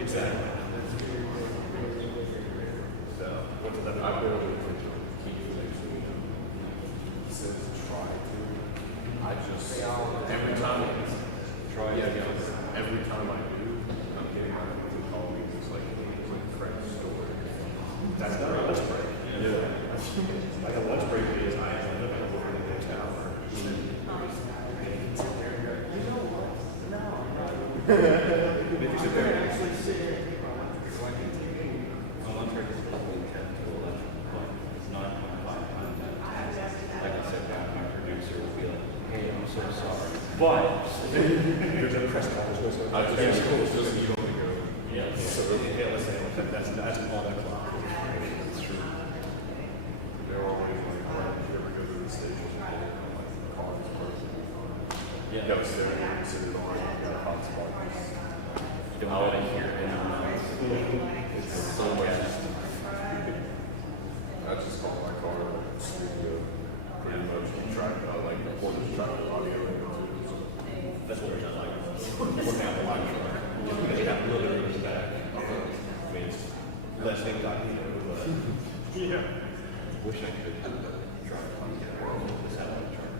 Exactly. So, what's that about? He says try to. I just, every time I try it again, every time I do, I'm getting my call me. It's like Fred's story. That's not a lunch break. Yeah. Like a lunch break is I am living over in the tower. If you sit there and actually sit here and take my lunch break, why can't you take my lunch break is supposed to be 10 to 11, but it's not 5 times. Like I said, my producer will be like, hey, I'm so sorry. But there's a press conference. It's just you only go. Yeah. So yeah, let's say that's all that clock. It's true. They're always like, well, if you ever go to the station, like the cars person. Yeah. You gotta sit there and sit it on. You got a hot spot. You don't want to hear it. It's so much. I just call my car studio pretty much track like before the track audio. That's what we're not like. Looking at the live track. Because you have a little bit of the back. I mean, it's less things I can do, but yeah. Wish I could try the satellite chart.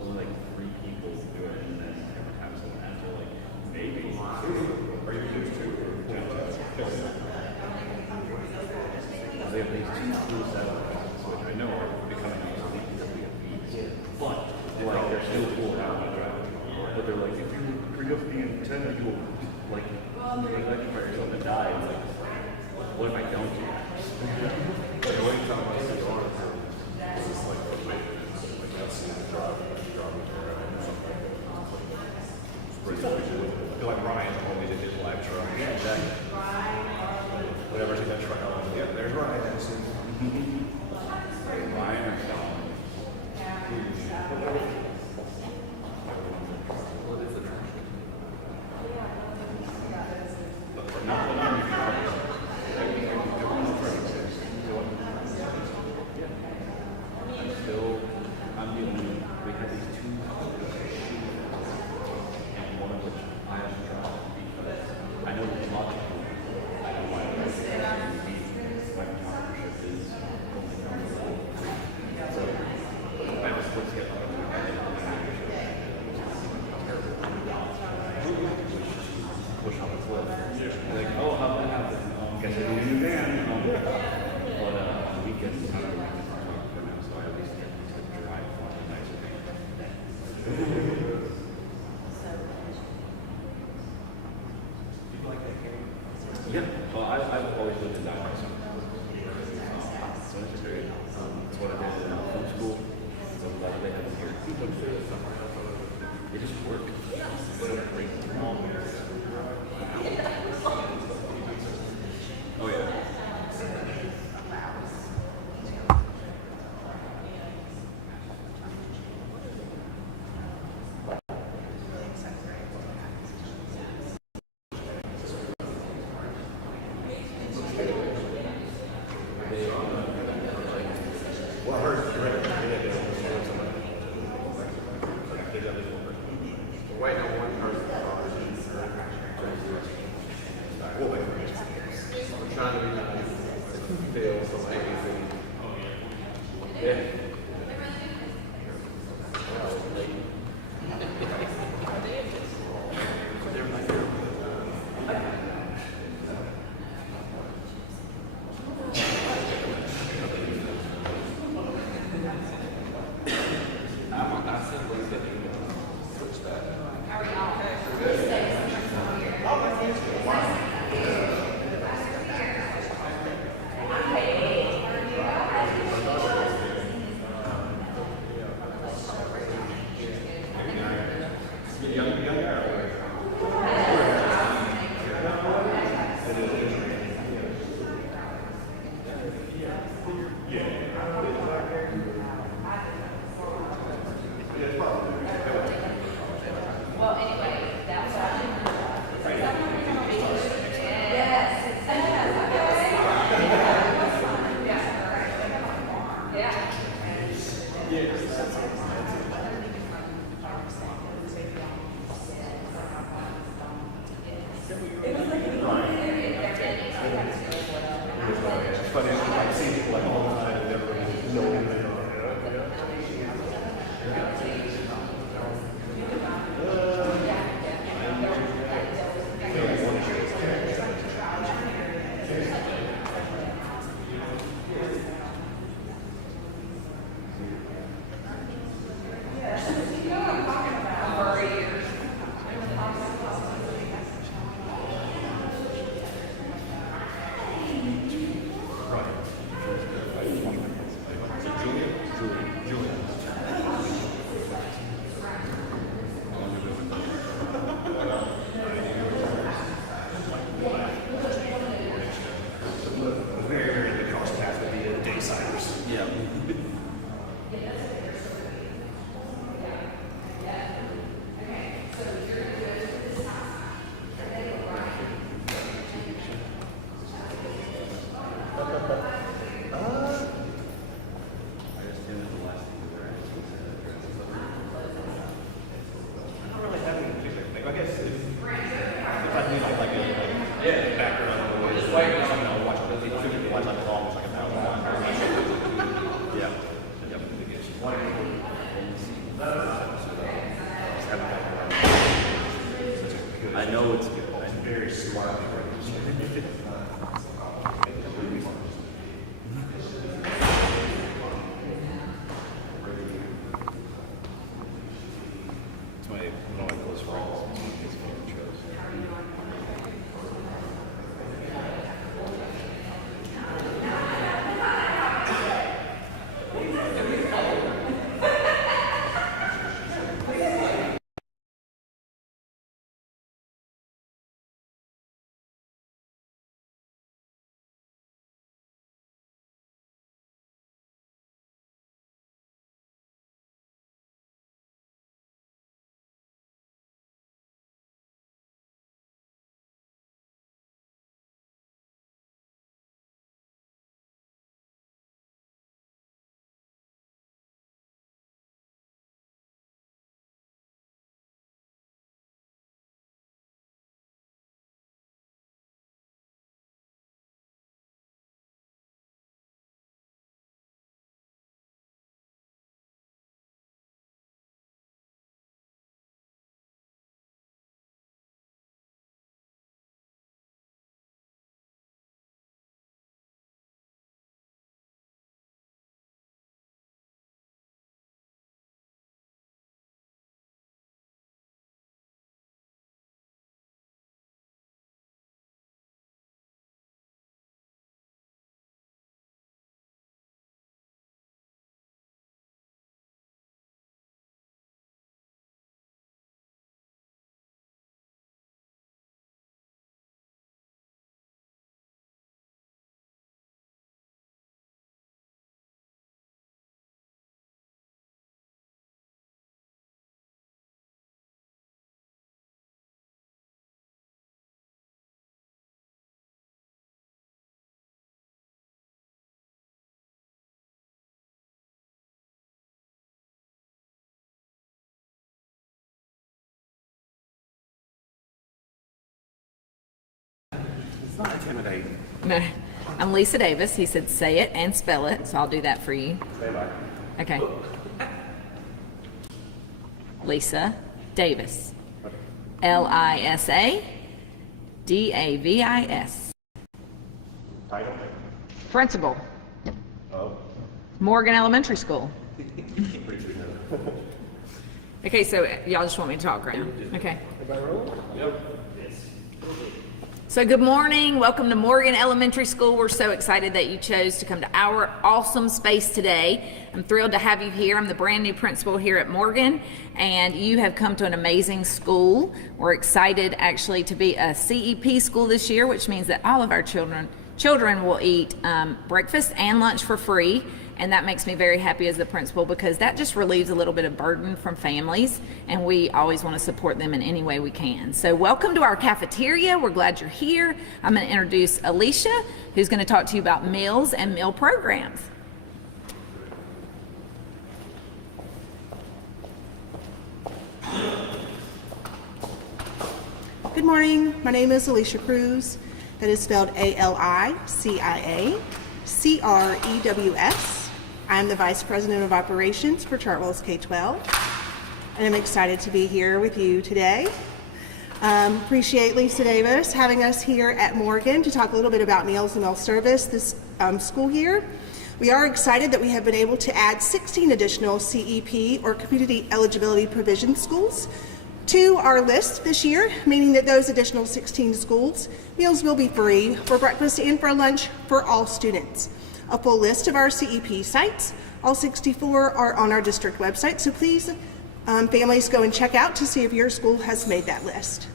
Only like 3 people do it, and then every time someone has to like maybe. Are you used to? They have these 2 cool satellites, which I know are becoming obsolete, but like they're still cool now. But they're like, if you bring up the antenna, you will like electrify yourself and die. It's like, what if I don't do that? The only time I see on is just like a maintenance, like I've seen the driving around or something. It's pretty cool. I feel like Ryan's always in his live truck. Yeah, exactly. Whenever I see that truck, I'm like, yeah, there's Ryan. Ryan or Sean? What is the trash? Not what I'm I'm dealing with, we have these 2 and one of which I have to drop because I know there's lots of people. I know why my partnership is only from the whole. So I have a split schedule. Push on the cliff. Like, oh, how'd that happen? Guess I didn't do that. But the weekends, I don't know. So I at least get to drive on a nicer day. Yeah, well, I've always lived in Dine WS. So it's great. It's what I did in film school. So I'm glad they have it here. It just worked. It's so great. Oh, yeah. background of the way it's like, watch like it's almost like an outline. Yeah. I know it's good. I'm very smart. It's one of my close friends. His favorite shows. It's not intimidating. No. I'm Lisa Davis. He said say it and spell it, so I'll do that for you. Say bye. Okay. Lisa Davis. Lisa Title? Principal. Oh. Morgan Elementary School. Pretty good. Okay, so y'all just want me to talk around. Okay. Yep. So good morning. Welcome to Morgan Elementary School. We're so excited that you chose to come to our awesome space today. I'm thrilled to have you here. I'm the brand new principal here at Morgan, and you have come to an amazing school. We're excited actually to be a CEP school this year, which means that all of our children will eat breakfast and lunch for free. And that makes me very happy as the principal because that just relieves a little bit of burden from families, and we always want to support them in any way we can. So welcome to our cafeteria. We're glad you're here. I'm going to introduce Alicia, who's going to talk to you about meals and meal programs. Good morning. My name is Alicia Cruz. That is spelled ALICIACREWS. I'm the Vice President of Operations for Chartwell's K-12, and I'm excited to be here with you today. Appreciate Lisa Davis having us here at Morgan to talk a little bit about meals and meal service this school year. We are excited that we have been able to add 16 additional CEP or community eligibility provision schools to our list this year, meaning that those additional 16 schools, meals will be free for breakfast and for lunch for all students. A full list of our CEP sites, all 64, are on our district website, so please, families, go and check out to see if your school has made that list.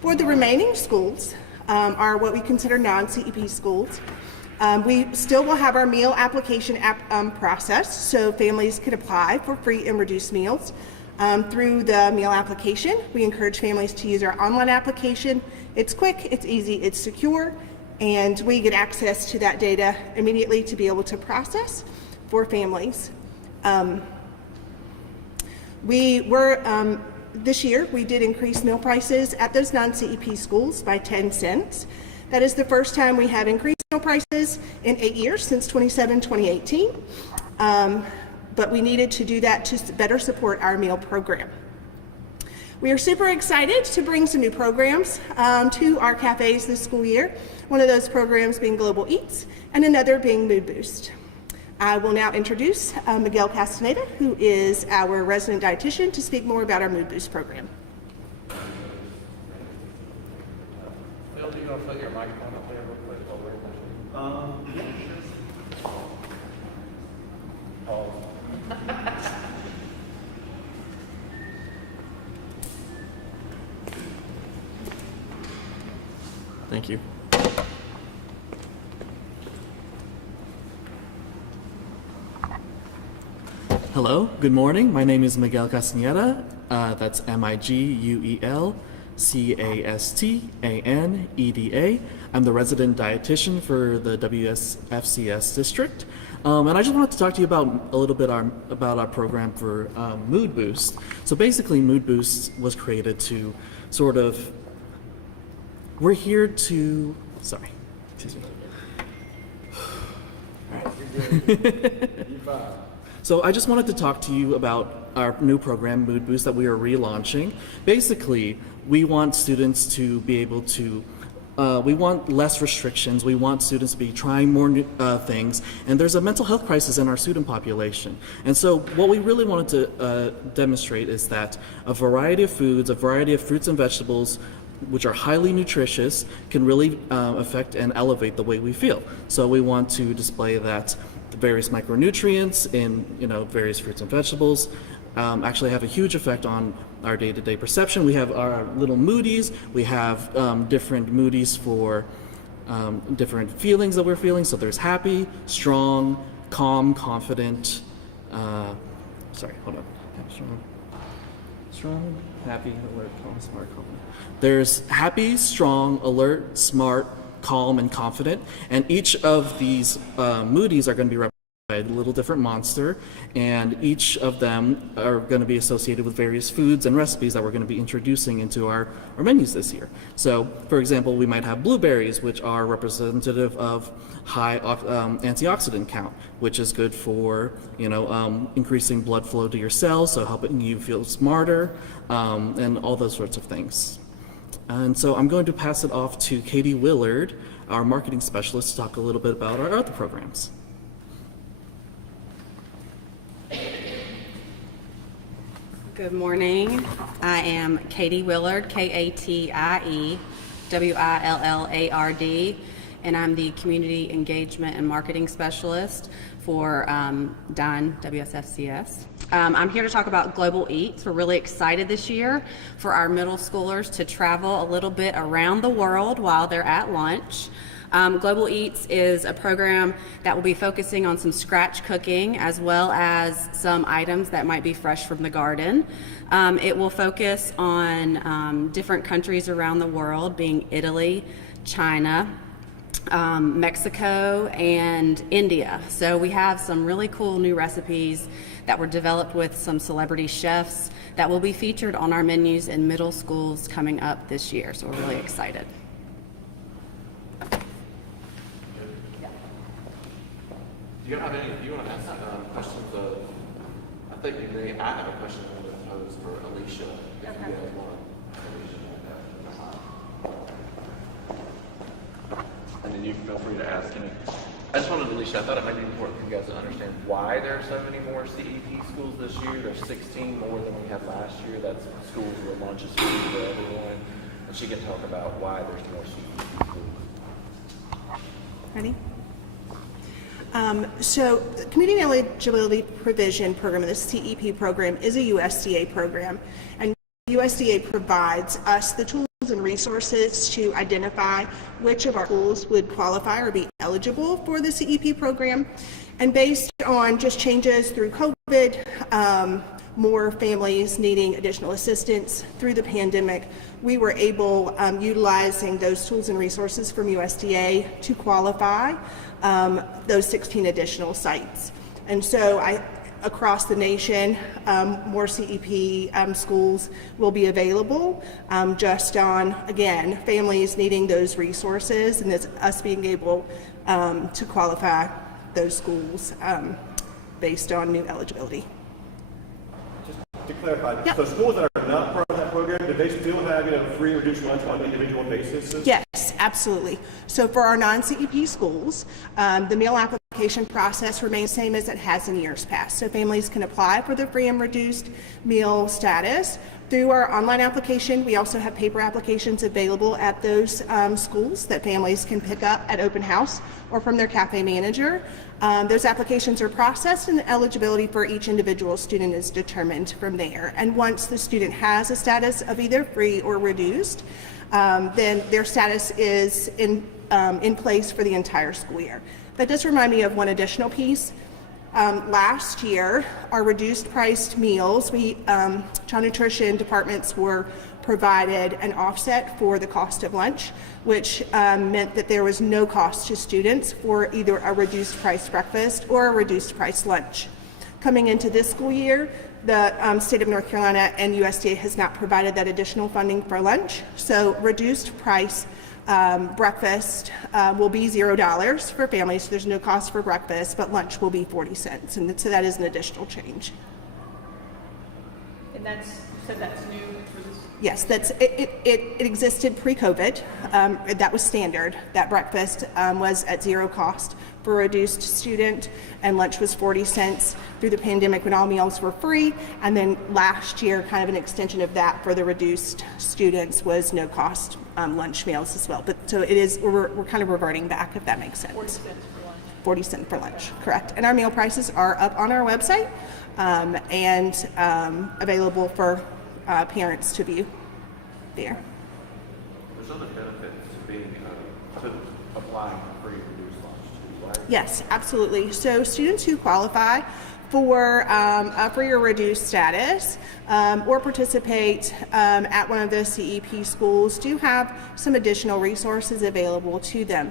For the remaining schools, are what we consider non-CEP schools. We still will have our meal application process, so families can apply for free and reduced meals. Through the meal application, we encourage families to use our online application. It's quick, it's easy, it's secure, and we get access to that data immediately to be able to process for families. This year, we did increase meal prices at those non-CEP schools by 10 cents. That is the first time we have increased meal prices in 8 years, since 2018. But we needed to do that to better support our meal program. We are super excited to bring some new programs to our cafes this school year. One of those programs being Global Eats and another being Mood Boost. I will now introduce Miguel Castaneda, who is our resident dietitian, to speak more about our Mood Boost program. Phil, do you want to put your microphone up there real quick while we're Thank you. Hello, good morning. My name is Miguel Castaneda. That's Miguel Castaneda. I'm the resident dietitian for the FCS district. And I just wanted to talk to you about a little bit about our program for Mood Boost. So basically, Mood Boost was created to sort of, we're here to, sorry, excuse me. All right. So I just wanted to talk to you about our new program, Mood Boost, that we are relaunching. Basically, we want students to be able to, we want less restrictions, we want students to be trying more new, things, and there's a mental health crisis in our student population. And so what we really wanted to demonstrate is that a variety of foods, a variety of fruits and vegetables, which are highly nutritious, can really affect and elevate the way we feel. So we want to display that the various micronutrients in various fruits and vegetables actually have a huge effect on our day-to-day perception. We have our little moodies. We have different moodies for different feelings that we're feeling. So there's happy, strong, calm, confident. Sorry, hold on. Strong, happy, alert, calm, smart, confident. There's happy, strong, alert, smart, calm, and confident. And each of these moodies are going to be represented by a little different monster, and each of them are going to be associated with various foods and recipes that we're going to be introducing into our menus this year. So, for example, we might have blueberries, which are representative of high antioxidant count, which is good for increasing blood flow to your cells, so helping you feel smarter, and all those sorts of things. And so I'm going to pass it off to Katie Willard, our marketing specialist, to talk a little bit about our other programs. Good morning. I am Katie Willard, Katie Willard, and I'm the Community Engagement and Marketing Specialist for Dine WS FCS. I'm here to talk about Global Eats. We're really excited this year for our middle schoolers to travel a little bit around the world while they're at lunch. Global Eats is a program that will be focusing on some scratch cooking as well as some items that might be fresh from the garden. It will focus on different countries around the world, being Italy, China, Mexico, and India. So we have some really cool new recipes that were developed with some celebrity chefs that will be featured on our menus in middle schools coming up this year. So we're really excited. Do you have any? Do you want to ask questions? I think I have a question I want to pose for Alicia. If you guys want. And then you can feel free to ask any. I just wanted, Alicia, I thought it might be important for you guys to understand why there are so many more CEP schools this year. There's 16 more than we had last year. That's schools where lunch is free for everyone. And she can talk about why there's more CEP schools. Ready? So the Community Eligibility Provision Program, the CEP program, is a USDA program, and USDA provides us the tools and resources to identify which of our schools would qualify or be eligible for the CEP program. And based on just changes through COVID, more families needing additional assistance through the pandemic, we were able, utilizing those tools and resources from USDA, to qualify those 16 additional sites. And so across the nation, more CEP schools will be available, just on, again, families needing those resources and us being able to qualify those schools based on new eligibility. To clarify, Yeah. so schools that are not part of that program, do they still have free or reduced lunch on an individual basis? Yes, absolutely. So for our non-CEP schools, the meal application process remains the same as it has in years past. So families can apply for the free and reduced meal status through our online application. We also have paper applications available at those schools that families can pick up at open house or from their cafe manager. Those applications are processed and the eligibility for each individual student is determined from there. And once the student has a status of either free or reduced, then their status is in place for the entire school year. That does remind me of one additional piece. Last year, our reduced priced meals, child nutrition departments were provided an offset for the cost of lunch, which meant that there was no cost to students for either a reduced price breakfast or a reduced price lunch. Coming into this school year, the state of North Carolina and USDA has not provided that additional funding for lunch, so reduced price breakfast will be $0 for families, so there's no cost for breakfast, but lunch will be 40 cents, and so that is an additional change. And you said that's new for this? Yes, it existed pre-COVID. That was standard. That breakfast was at zero cost for a reduced student, and lunch was 40 cents through the pandemic when all meals were free. And then last year, kind of an extension of that for the reduced students was no cost lunch meals as well. But so it is, we're kind of reverting back, if that makes sense. 40 cents for lunch. 40 cents for lunch, correct. And our meal prices are up on our website and available for parents to view there. There's other benefits to being, to applying for free or reduced lunch too, right? Yes, absolutely. So students who qualify for a free or reduced status or participate at one of the CEP schools do have some additional resources available to them.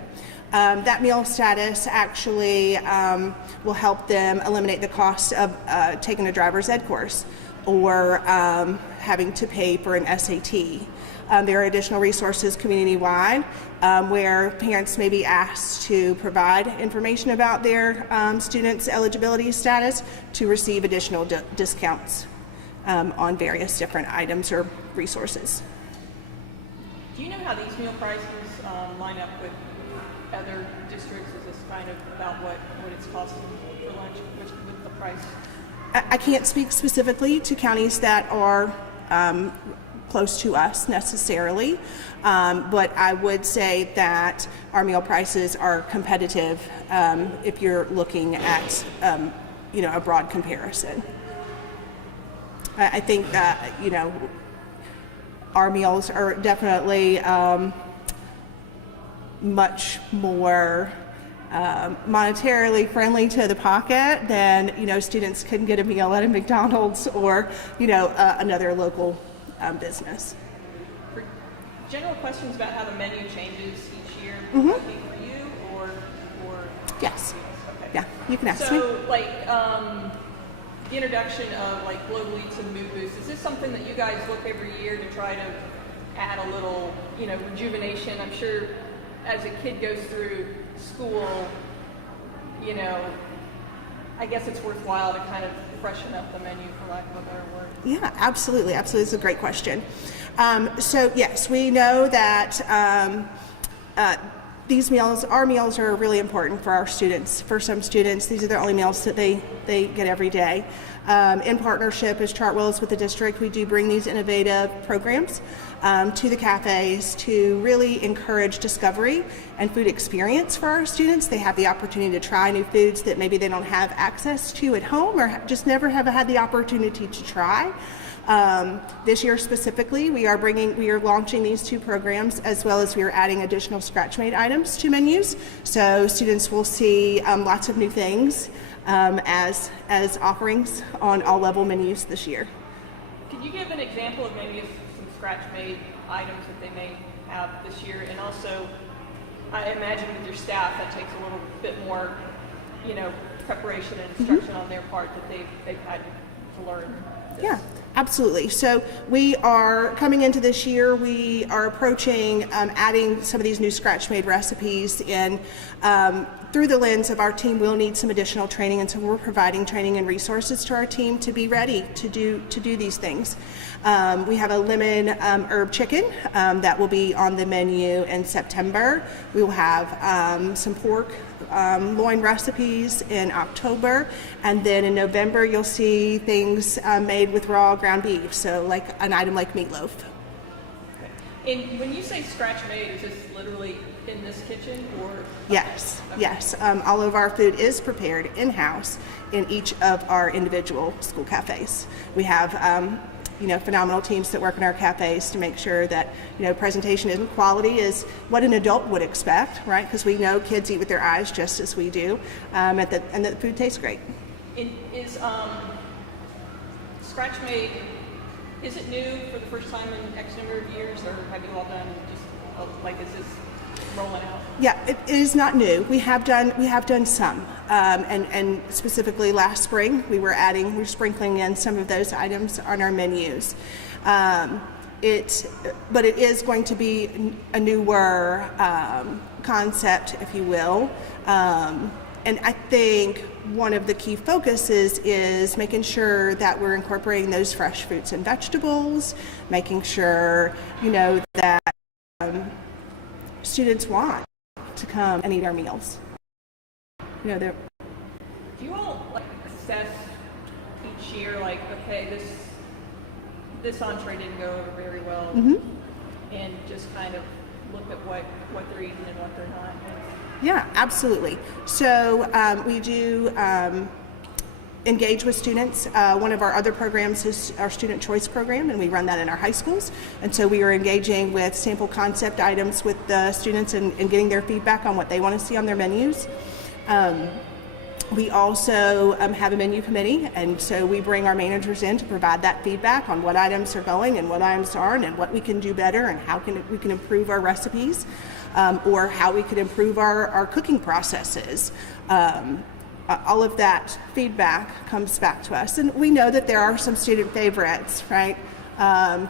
That meal status actually will help them eliminate the cost of taking a driver's ed course or having to pay for an SAT. There are additional resources community-wide where parents may be asked to provide information about their students' eligibility status to receive additional discounts on various different items or resources. Do you know how these meal prices line up with other districts? Is this kind of about what it's costing for lunch with the price? I can't speak specifically to counties that are close to us necessarily, but I would say that our meal prices are competitive if you're looking at a broad comparison. I think that our meals are definitely much more monetarily friendly to the pocket than students can get a meal at a McDonald's or another local business. For general questions about how the menu changes each year, Mm-hmm. okay for you or Yes. okay. Yeah, you can ask me. So the introduction of Global Eats and Mood Boost, is this something that you guys look every year to try to add a little rejuvenation? I'm sure as a kid goes through school, I guess it's worthwhile to kind of freshen up the menu, for lack of a better word. Yeah, absolutely. Absolutely. It's a great question. So yes, we know that our meals are really important for our students. For some students, these are the only meals that they get every day. In partnership as Chartwell's with the district, we do bring these innovative programs to the cafes to really encourage discovery and food experience for our students. They have the opportunity to try new foods that maybe they don't have access to at home or just never have had the opportunity to try. This year specifically, we are launching these two programs, as well as we are adding additional scratch-made items to menus. So students will see lots of new things as offerings on all level menus this year. Could you give an example of maybe some scratch-made items that they may have this year? And also, I imagine with your staff, that takes a little bit more, preparation and instruction on their part that they've had to learn this. Yeah, absolutely. So we are coming into this year, we are approaching adding some of these new scratch-made recipes in through the lens of our team will need some additional training, and so we're providing training and resources to our team to be ready to do these things. We have a lemon herb chicken that will be on the menu in September. We will have some pork loin recipes in October, and then in November you'll see things made with raw ground beef, so like an item like meatloaf. And when you say scratch made, is this literally in this kitchen or? Yes, yes. All of our food is prepared in-house in each of our individual school cafes. We have phenomenal teams that work in our cafes to make sure that presentation and quality is what an adult would expect, right? Because we know kids eat with their eyes just as we do, and that the food tastes great. And is scratch made, is it new for the first time in X number of years, or have you all done just is this rolling out? Yeah, it is not new. We have done some, and specifically last spring we're sprinkling in some of those items on our menus. But it is going to be a newer concept, if you will. And I think one of the key focuses is making sure that we're incorporating those fresh fruits and vegetables, making sure that students want to come and eat our meals. Do you all assess each year, okay, this entree didn't go over very well, and just kind of look at what they're eating and what they're not? Yeah, absolutely. So we do engage with students. One of our other programs is our student choice program, and we run that in our high schools. And so we are engaging with sample concept items with the students and getting their feedback on what they want to see on their menus. We also have a menu committee, and so we bring our managers in to provide that feedback on what items are going and what items aren't, and what we can do better and how we can improve our recipes, or how we could improve our cooking processes. All of that feedback comes back to us, and we know that there are some student favorites, right?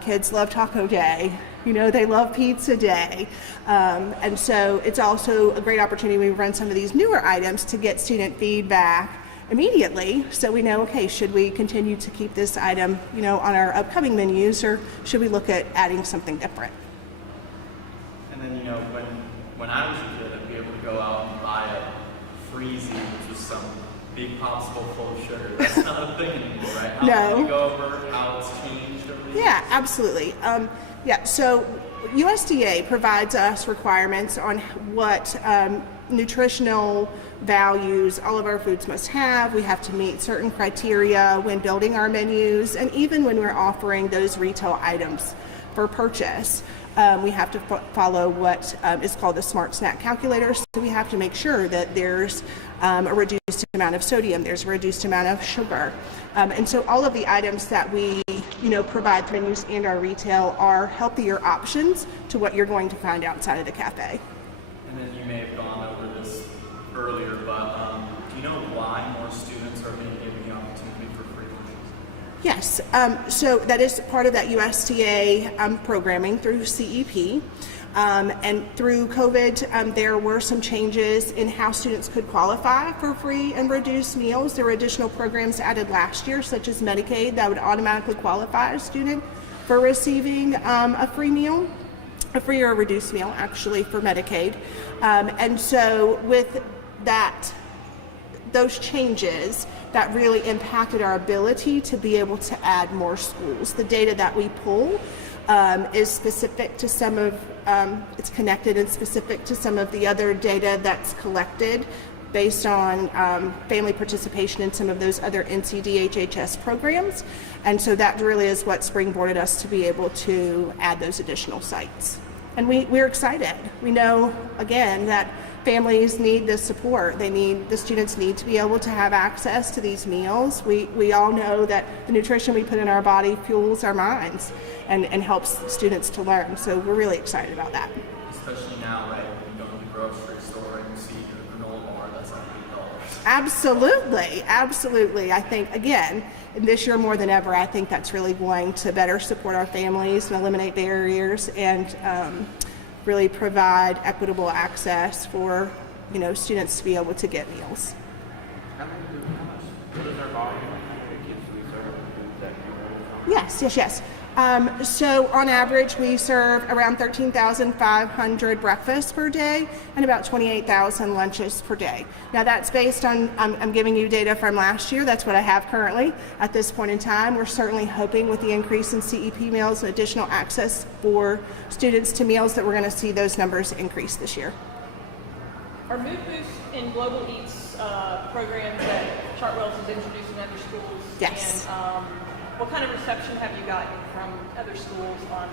Kids love Taco Day. They love Pizza Day. And so it's also a great opportunity when we run some of these newer items to get student feedback immediately, so we know, okay, should we continue to keep this item, on our upcoming menus, or should we look at adding something different? And then, when I was a kid, I'd be able to go out and buy a freezy, which was some big popsicle full of sugar. That's not a thing anymore, right? How can you go over how it's changed over the years? Yeah, absolutely. So USDA provides us requirements on what nutritional values all of our foods must have. We have to meet certain criteria when building our menus, and even when we're offering those retail items for purchase. We have to follow what is called a Smart Snack Calculator, so we have to make sure that there's a reduced amount of sodium, there's a reduced amount of sugar. And so all of the items that we provide through menus and our retail are healthier options to what you're going to find outside of the cafe. And then you may have gone over this earlier, but do you know why more students are being given the opportunity for free lunches? Yes, so that is part of that USDA programming through CEP. And through COVID, there were some changes in how students could qualify for free and reduced meals. There were additional programs added last year, such as Medicaid, that would automatically qualify a student for receiving a free meal, a free or a reduced meal, actually, for Medicaid. And so with those changes, that really impacted our ability to be able to add more schools. The data that we pull is specific to some of, it's connected and specific to some of the other data that's collected based on family participation in some of those other NCDHHS programs. And so that really is what springboarded us to be able to add those additional sites. And we're excited. We know, again, that families need this support. The students need to be able to have access to these meals. We all know that the nutrition we put in our body fuels our minds and helps students to learn. So we're really excited about that. Especially now, right, when you go to the grocery store and you see a granola bar that's like $8. Absolutely, absolutely. I think, again, this year more than ever, I think that's really going to better support our families and eliminate barriers and really provide equitable access for, students to be able to get meals. What is our volume? How many kids do we serve? Is that Yes. So on average, we serve around 13,500 breakfasts per day and about 28,000 lunches per day. Now that's based on, I'm giving you data from last year. That's what I have currently at this point in time. We're certainly hoping with the increase in CEP meals and additional access for students to meals that we're going to see those numbers increase this year. Are Mood Boost and Global Eats programs that Chartwell's is introducing in other schools? Yes. And what kind of reception have you gotten from other schools on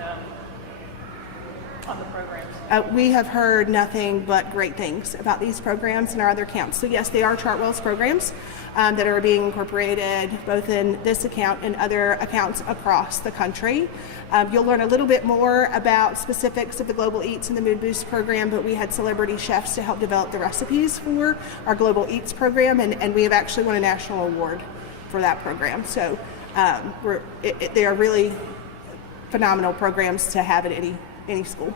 the programs? We have heard nothing but great things about these programs and our other accounts. So yes, they are Chartwell's programs that are being incorporated both in this account and other accounts across the country. You'll learn a little bit more about specifics of the Global Eats and the Mood Boost program, but we had celebrity chefs to help develop the recipes for our Global Eats program, and we have actually won a national award for that program. So they are really phenomenal programs to have at any school.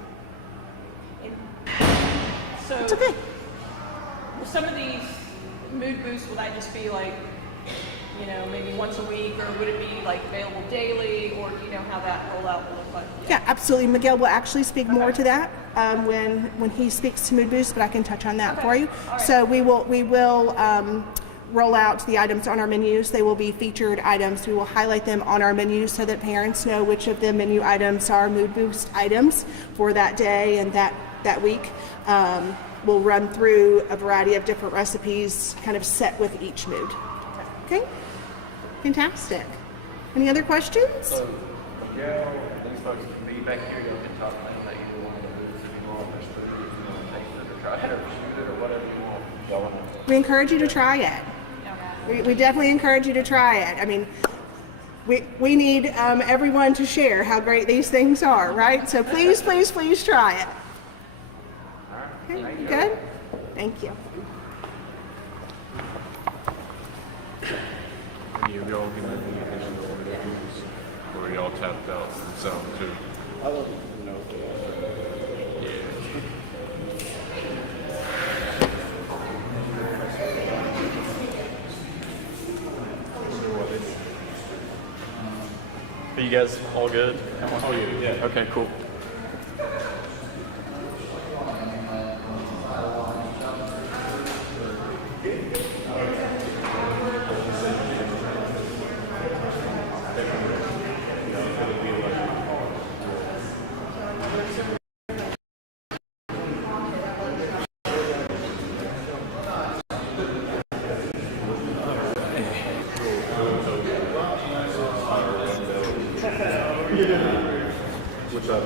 So It's okay. With some of these Mood Boosts, will that just be like, maybe once a week, or would it be like available daily, or do you know how that rollout will look like? Yeah, absolutely. Miguel will actually speak more to that when he speaks to Mood Boost, but I can touch on that for you. All right. So we will roll out the items on our menus. They will be featured items. We will highlight them on our menus so that parents know which of the menu items are Mood Boost items for that day and that week. We'll run through a variety of different recipes kind of set with each mood. Okay? Fantastic. Any other questions? So, Miguel, these folks can be back here. Y'all can talk about either one of the booths if you want. There's food, if you want to taste it or try it or shoot it or whatever you want. Y'all want to. We encourage you to try it. We definitely encourage you to try it. I mean, we need everyone to share how great these things are, right? So please try it. All right. Okay, good? Thank you. Any of y'all can have any additional interviews, or y'all tapped out and sound too? I don't know. Are you guys all good? Oh yeah. Okay, cool. What's up?